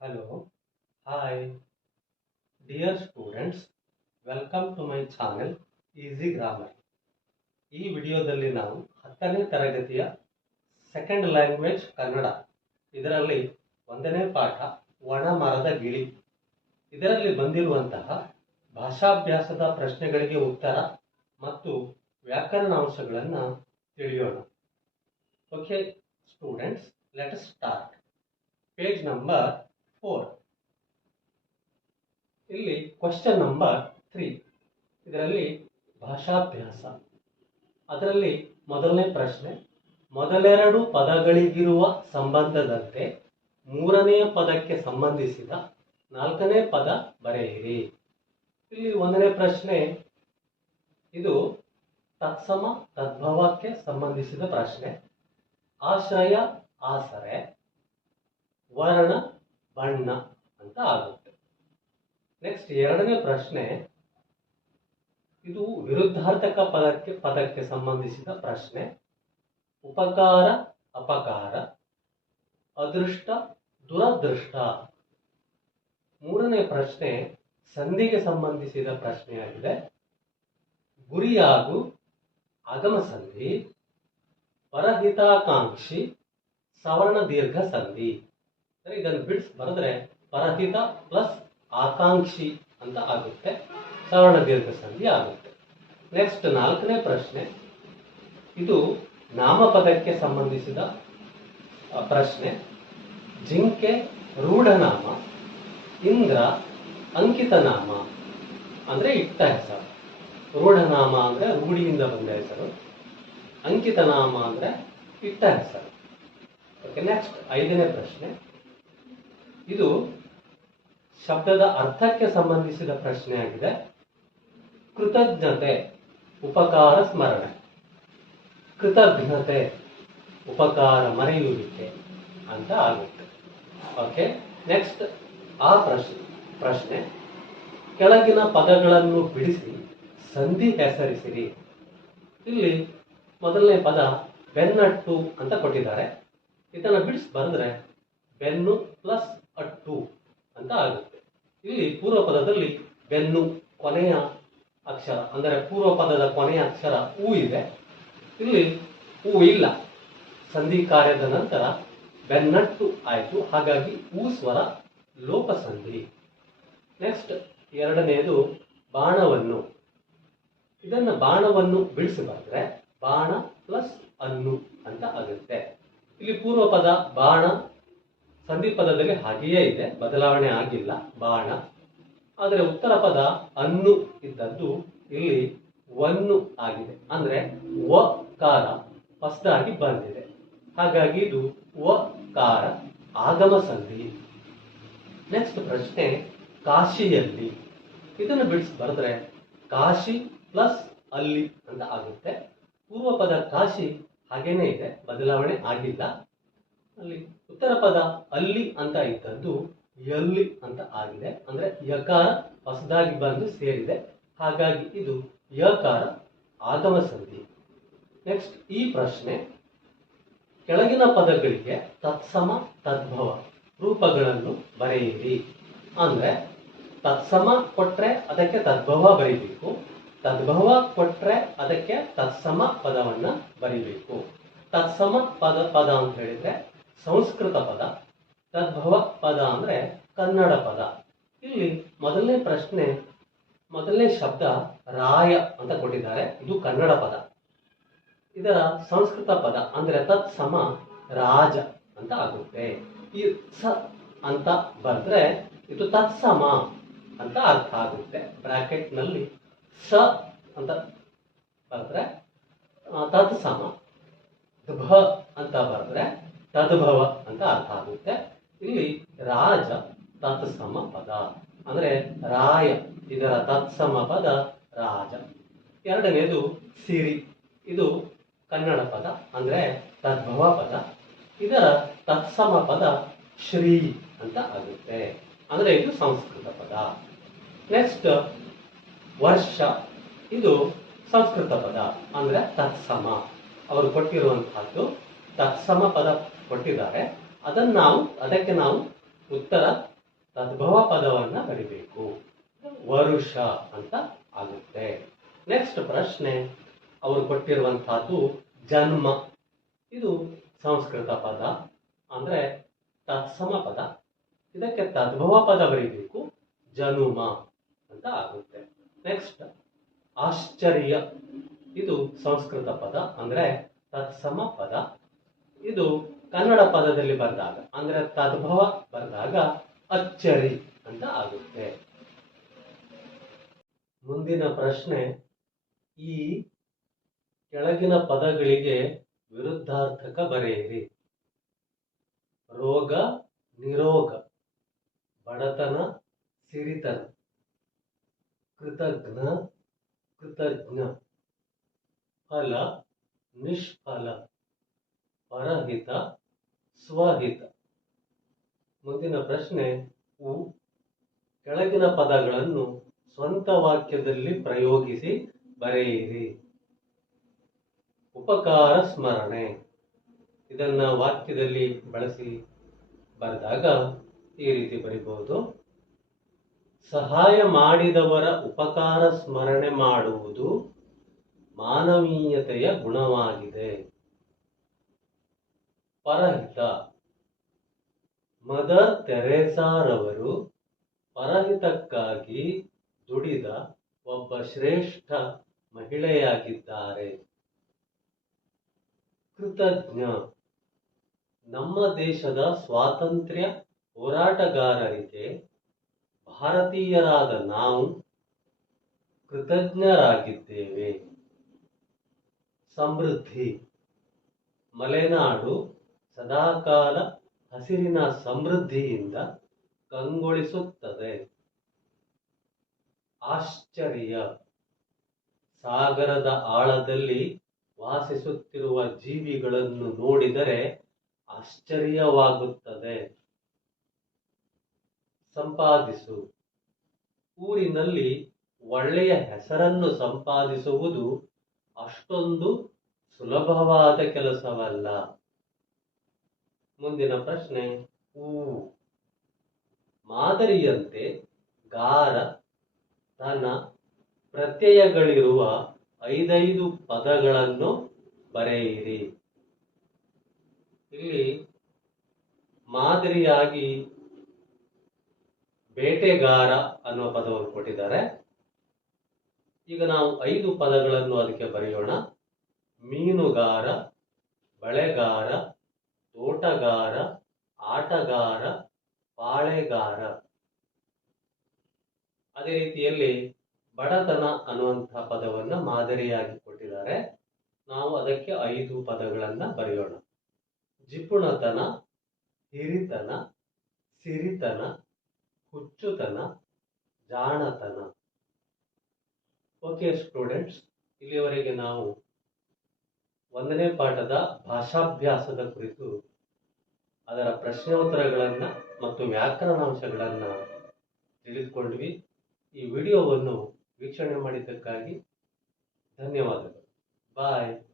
Hello. Hi. Dear students, welcome to my channel Easy Grammar. ಈ ವಿಡಿಯೋದಲ್ಲಿ ನಾವು ಹತ್ತನೇ ತರಗತಿಯ ಸೆಕೆಂಡ್ ಲ್ಯಾಂಗ್ವೇಜ್ ಕನ್ನಡ ಇದರಲ್ಲಿ ಒಂದನೇ ಪಾಠ ಒಣ ಮರದ ಗಿಳಿ ಇದರಲ್ಲಿ ಬಂದಿರುವಂತಹ ಭಾಷಾಭ್ಯಾಸದ ಪ್ರಶ್ನೆಗಳಿಗೆ ಉತ್ತರ ಮತ್ತು ವ್ಯಾಕರಣಾಂಶಗಳನ್ನು ತಿಳಿಯೋಣ okay students let start page number four ಇಲ್ಲಿ ಕ್ವಶನ್ ನಂಬರ್ ತ್ರೀ ಇದರಲ್ಲಿ ಭಾಷಾಭ್ಯಾಸ. ಅದರಲ್ಲಿ ಮೊದಲನೇ ಪ್ರಶ್ನೆ, ಮೊದಲೆರಡು ಪದಗಳಿಗಿರುವ ಸಂಬಂಧದಂತೆ ಮೂರನೆಯ ಪದಕ್ಕೆ ಸಂಬಂಧಿಸಿದ ನಾಲ್ಕನೇ ಪದ ಬರೆಯಿರಿ. ಇಲ್ಲಿ ಒಂದನೇ ಪ್ರಶ್ನೆ, ಇದು ತತ್ಸಮ ತದ್ಭವಕ್ಕೆ ಸಂಬಂಧಿಸಿದ ಪ್ರಶ್ನೆ. ಆಶ್ರಯ, ಆಸರೆ, ವರ್ಣ ಬಣ್ಣ ಅಂತ ಆಗುತ್ತೆ. ನೆಕ್ಸ್ಟ್ ಎರಡನೇ ಪ್ರಶ್ನೆ, ಇದು ವಿರುದ್ಧಾರ್ಥಕ ಪದಕ್ಕೆ ಪದಕ್ಕೆ ಸಂಬಂಧಿಸಿದ ಪ್ರಶ್ನೆ. ಉಪಕಾರ, ಅಪಕಾರ, ಅದೃಷ್ಟ, ದುರದೃಷ್ಟ. ಮೂರನೇ ಪ್ರಶ್ನೆ ಸಂಧಿಗೆ ಸಂಬಂಧಿಸಿದ ಪ್ರಶ್ನೆಯಾಗಿದೆ. ಗುರಿಯಾಗು ಆಗಮ ಸಂಧಿ, ಪರಹಿತಾಕಾಂಕ್ಷಿ, ಸವರ್ಣ ದೀರ್ಘ ಸಂಧಿ. ಇದನ್ನು ಬಿಡ್ಸ್ ಬರೆದ್ರೆ ಪರಹಿತ ಪ್ಲಸ್ ಆಕಾಂಕ್ಷಿ ಅಂತ ಆಗುತ್ತೆ. ಸವರ್ಣ ದೀರ್ಘ ಸಂಧಿ ಆಗುತ್ತೆ. ನೆಕ್ಸ್ಟ್ ನಾಲ್ಕನೇ ಪ್ರಶ್ನೆ. ಇದು ನಾಮಪದಕ್ಕೆ ಸಂಬಂಧಿಸಿದ ಪ್ರಶ್ನೆ. ಜಿಂಕೆ, ರೂಢನಾಮ, ಇಂದ್ರ ಅಂಕಿತ ನಾಮ ಅಂದ್ರೆ ಇಟ್ಟ ಹೆಸರು. ರೂಢನಾಮ ಅಂದ್ರೆ ರೂಢಿಯಿಂದ ಬಂದ ಹೆಸರು. ಅಂಕಿತ ನಾಮ ಅಂದ್ರೆ ಇಟ್ಟ ಹೆಸರು. ಓಕೆ ನೆಕ್ಸ್ಟ್ ಐದನೇ ಪ್ರಶ್ನೆ. ಇದು ಶಬ್ದದ ಅರ್ಥಕ್ಕೆ ಸಂಬಂಧಿಸಿದ ಪ್ರಶ್ನೆ ಆಗಿದೆ ಕೃತಜ್ಞತೆ, ಉಪಕಾರ, ಸ್ಮರಣೆ. ಕೃತಜ್ಞತೆ, ಉಪಕಾರ, ಮರೆಯುವಿಕೆ ಅಂತ ಆಗುತ್ತೆ. ಓಕೆ ನೆಕ್ಸ್ಟ್ ಆ ಪ್ರಶ್ನೆ ಪ್ರಶ್ನೆ. ಕೆಳಗಿನ ಪದಗಳನ್ನು ಬಿಡಿಸಿ, ಸಂಧಿ ಹೆಸರಿಸಿರಿ. ಇಲ್ಲಿ ಮೊದಲನೇ ಪದ ಬೆನ್ನಟ್ಟು ಅಂತ ಕೊಟ್ಟಿದ್ದಾರೆ. ಇದನ್ನು ಬಿಡಿಸಿ ಬರೆದ್ರೆ ಬೆನ್ನು ಪ್ಲಸ್ ಅಟ್ಟು ಅಂತ ಆಗುತ್ತೆ. ಇಲ್ಲಿ ಪೂರ್ವ ಪದದಲ್ಲಿ ಬೆನ್ನು, ಕೊನೆಯ ಅಕ್ಷರ, ಅಂದರೆ ಪೂರ್ವ ಪದದ ಕೊನೆಯ ಅಕ್ಷರ ಹೂ ಇದೆ. ಇಲ್ಲಿ ಹೂ ಇಲ್ಲ. ಸಂಧಿ ಕಾರ್ಯದ ನಂತರ ಬೆನ್ನಟ್ಟು ಆಯಿತು. ಹಾಗಾಗಿ ಹೂ ಸ್ವರ ಲೋಪಸಂಧಿ. ನೆಕ್ಸ್ಟ್ ಎರಡನೆಯದು ಬಾಣವನ್ನು. ಇದನ್ನು ಬಾಣವನ್ನು ಬಿಡಿಸಿ ಬರೆದ್ರೆ ಬಾಣ ಪ್ಲಸ್ ಅನ್ನು ಅಂತ ಆಗುತ್ತೆ. ಇಲ್ಲಿ ಪೂರ್ವ ಪದ ಬಾಣ ಸಂಧಿ ಪದದಲ್ಲಿ ಹಾಗೆಯೇ ಇದೆ. ಬದಲಾವಣೆ ಆಗಿಲ್ಲ, ಬಾಣ. ಆದರೆ ಉತ್ತರ ಪದ ಅನ್ನು ಇದ್ದದ್ದು ಇಲ್ಲಿ ಒನ್ನು ಆಗಿದೆ. ಅಂದ್ರೆ ವ ಕಾರ ಹೊಸದಾಗಿ ಬಂದಿದೆ. ಹಾಗಾಗಿ ಇದು ವ ಕಾರ ಆಗಮ ಸಂಧಿ. ನೆಕ್ಸ್ಟ್ ಪ್ರಶ್ನೆ, ಕಾಶಿಯಲ್ಲಿ. ಇದನ್ನು ಬಿಡಿಸಿ ಬರೆದ್ರೆ ಕಾಶಿ ಪ್ಲಸ್ ಅಲ್ಲಿ ಅಂತ ಆಗುತ್ತೆ. ಪೂರ್ವ ಪದ ಕಾಶಿ ಹಾಗೇನೆ ಇದೆ, ಬದಲಾವಣೆ ಆಗಿಲ್ಲ. ಅಲ್ಲಿ ಉತ್ತರ ಪದ ಅಲ್ಲಿ ಅಂತ ಇದ್ದದ್ದು ಎಲ್ಲಿ ಅಂತ ಆಗಿದೆ. ಅಂದ್ರೆ ಯಕಾರ ಹೊಸದಾಗಿ ಬಂದು ಸೇರಿದೆ. ಹಾಗಾಗಿ ಇದು ಯಕಾರ ಆಗಮ ಸಂಧಿ. ನೆಕ್ಸ್ಟ್ ಈ ಪ್ರಶ್ನೆ, ಕೆಳಗಿನ ಪದಗಳಿಗೆ ತತ್ಸಮ ತದ್ಭವ ರೂಪಗಳನ್ನು ಬರೆಯಿರಿ. ಅಂದ್ರೆ ತತ್ಸಮ ಕೊಟ್ರೆ ಅದಕ್ಕೆ ತದ್ಭವ ಬರೀಬೇಕು, ತದ್ಭವ ಕೊಟ್ರೆ ಅದಕ್ಕೆ ತತ್ಸಮ ಪದವನ್ನ ಬರೀಬೇಕು. ತತ್ಸಮ ಪದ ಪದ ಅಂತ ಹೇಳಿದ್ರೆ ಸಂಸ್ಕೃತ ಪದ, ತದ್ಭವ ಪದ ಅಂದ್ರೆ ಕನ್ನಡ ಪದ. ಇಲ್ಲಿ ಮೊದಲನೇ ಪ್ರಶ್ನೆ, ಮೊದಲನೇ ಶಬ್ದ ರಾಯ ಅಂತ ಕೊಟ್ಟಿದ್ದಾರೆ. ಇದು ಕನ್ನಡ ಪದ. ಇದರ ಸಂಸ್ಕೃತ ಪದ ಅಂದ್ರೆ ತತ್ಸಮ ರಾಜ ಅಂತ ಆಗುತ್ತೆ. ಈ ಸ ಅಂತ ಬರೆದ್ರೆ ಇದು ತತ್ಸಮ ಅಂತ ಅರ್ಥ ಆಗುತ್ತೆ. ಬ್ರಾಕೆಟ್ನಲ್ಲಿ ಸ ಅಂತ ಬರೆದ್ರೆ ತತ್ಸಮ ಭ ಅಂತ ಬರೆದ್ರೆ ತದ್ಭವ ಅಂತ ಅರ್ಥ ಆಗುತ್ತೆ. ಇಲ್ಲಿ ರಾಜ ತತ್ಸಮ ಪದ. ಅಂದ್ರೆ ರಾಯ, ಇದರ ತತ್ಸಮ ಪದ ರಾಜ. ಎರಡನೇದು ಸಿರಿ. ಇದು ಕನ್ನಡ ಪದ, ಅಂದ್ರೆ ತದ್ಭವ ಪದ. ಇದರ ತತ್ಸಮ ಪದ ಶ್ರೀ ಅಂತ ಆಗುತ್ತೆ. ಅಂದ್ರೆ ಇದು ಸಂಸ್ಕೃತ ಪದ. ನೆಕ್ಸ್ಟ್ ವರ್ಷ. ಇದು ಸಂಸ್ಕೃತ ಪದ, ಅಂದ್ರೆ ತತ್ಸಮ. ಅವರು ಕೊಟ್ಟಿರುವಂತಹದ್ದು ತತ್ಸಮ ಪದ ಕೊಟ್ಟಿದ್ದಾರೆ. ಅದನ್ನು ನಾವು, ಅದಕ್ಕೆ ನಾವು ಉತ್ತರ ತದ್ಭವ ಪದವನ್ನ ಬರಿಬೇಕು. ವರುಷ ಅಂತ ಆಗುತ್ತೆ. ನೆಕ್ಸ್ಟ್ ಪ್ರಶ್ನೆ, ಅವರು ಕೊಟ್ಟಿರುವಂತಹದ್ದು ಜನ್ಮ. ಇದು ಸಂಸ್ಕೃತ ಪದ. ಅಂದ್ರೆ ತತ್ಸಮ ಪದ. ಇದಕ್ಕೆ ತದ್ಭವ ಪದ ಬರೀಬೇಕು. ಜನುಮ ಅಂತ ಆಗುತ್ತೆ. ನೆಕ್ಸ್ಟ್ ಆಶ್ಚರ್ಯ. ಇದು ಸಂಸ್ಕೃತ ಪದ. ಅಂದ್ರೆ ತತ್ಸಮ ಪದ. ಇದು ಕನ್ನಡ ಪದದಲ್ಲಿ ಬಂದಾಗ, ಅಂದ್ರೆ ತದ್ಭವ ಬಂದಾಗ ಅಚ್ಚರಿ ಅಂತ ಆಗುತ್ತೆ. ಮುಂದಿನ ಪ್ರಶ್ನೆ, ಈ ಕೆಳಗಿನ ಪದಗಳಿಗೆ ವಿರುದ್ಧಾರ್ಥಕ ಬರೆಯಿರಿ. ರೋಗ, ನಿರೋಗ, ಬಡತನ, ಸಿರಿತನ, ಕೃತಜ್ಞ ಕೃತಜ್ಞ, ಫಲ, ನಿಷ್ಫಲ. ಪರಹಿತ ಸ್ವಹಿತ ಮುಂದಿನ ಪ್ರಶ್ನೆ, ಉ, ಕೆಳಗಿನ ಪದಗಳನ್ನು ಸ್ವಂತ ವಾಕ್ಯದಲ್ಲಿ ಪ್ರಯೋಗಿಸಿ ಬರೆಯಿರಿ. ಉಪಕಾರ ಸ್ಮರಣೆ. ಇದನ್ನ ವಾಕ್ಯದಲ್ಲಿ ಬಳಸಿ ಬರೆದಾಗ ಈ ರೀತಿ ಬರೀಬಹುದು. ಸಹಾಯ ಮಾಡಿದವರ ಉಪಕಾರ ಸ್ಮರಣೆ ಮಾಡುವುದು ಮಾನವೀಯತೆಯ ಗುಣವಾಗಿದೆ. ಪರಹಿತ ಮದರ್ ತೆರೇಸಾರವರು ಪರಹಿತಕ್ಕಾಗಿ ದುಡಿದ ಒಬ್ಬ ಶ್ರೇಷ್ಠ ಮಹಿಳೆಯಾಗಿದ್ದಾರೆ. ಕೃತಜ್ಞ. ನಮ್ಮ ದೇಶದ ಸ್ವಾತಂತ್ರ್ಯ ಹೋರಾಟಗಾರರಿಗೆ ಭಾರತೀಯರಾದ ನಾವು ಕೃತಜ್ಞರಾಗಿದ್ದೇವೆ. ಸಮೃದ್ಧಿ. ಮಲೆನಾಡು ಸದಾಕಾಲ ಹಸಿರಿನ ಸಮೃದ್ಧಿಯಿಂದ ಕಂಗೊಳಿಸುತ್ತದೆ. ಆಶ್ಚರ್ಯ. ಸಾಗರದ ಆಳದಲ್ಲಿ ವಾಸಿಸುತ್ತಿರುವ ಜೀವಿಗಳನ್ನು ನೋಡಿದರೆ ಆಶ್ಚರ್ಯವಾಗುತ್ತದೆ. ಸಂಪಾದಿಸು. ಊರಿನಲ್ಲಿ ಒಳ್ಳೆಯ ಹೆಸರನ್ನು ಸಂಪಾದಿಸುವುದು ಅಷ್ಟೊಂದು ಸುಲಭವಾದ ಕೆಲಸವಲ್ಲ. ಮುಂದಿನ ಪ್ರಶ್ನೆ. ಹೂ ಮಾದರಿಯಂತೆ ಗಾರ ತನ್ನ ಪ್ರತ್ಯಯಗಳಿರುವ ಐದೈದು ಪದಗಳನ್ನು ಬರೆಯಿರಿ. ಇಲ್ಲಿ ಮಾದರಿಯಾಗಿ ಬೇಟೆಗಾರ ಅನ್ನುವ ಪದವನ್ನು ಕೊಟ್ಟಿದ್ದಾರೆ. ಈಗ ನಾವು ಐದು ಪದಗಳನ್ನು ಅದಕ್ಕೆ ಬರೆಯೋಣ. ಮೀನುಗಾರ, ಬಳೆಗಾರ ತೋಟಗಾರ, ಆಟಗಾರ, ಪಾಳೆಗಾರ. ಅದೇ ರೀತಿಯಲ್ಲಿ ಬಡತನ ಅನ್ನುವಂತಹ ಪದವನ್ನ ಮಾದರಿಯಾಗಿ ಕೊಟ್ಟಿದ್ದಾರೆ. ನಾವು ಅದಕ್ಕೆ ಐದು ಪದಗಳನ್ನು ಬರೆಯೋಣ. ಜಿಪುಣತನ, ಹಿರಿತನ, ಸಿರಿತನ, ಹುಚ್ಚುತನ, ಜಾಣತನ. ಓಕೆ ಸ್ಟೂಡೆಂಟ್ಸ್ ಇಲ್ಲಿಯವರೆಗೆ ನಾವು ಒಂದನೇ ಪಾಠದ ಭಾಷಾಭ್ಯಾಸದ ಕುರಿತು ಅದರ ಪ್ರಶ್ನೋತ್ತರಗಳನ್ನು ಮತ್ತು ವ್ಯಾಕರಣಾಂಶಗಳನ್ನು ತಿಳಿದುಕೊಂಡ್ವಿ. ಈ ವಿಡಿಯೋವನ್ನು ವೀಕ್ಷಣೆ ಮಾಡಿದ್ದಕ್ಕಾಗಿ ಧನ್ಯವಾದಗಳು. ಬಾಯ್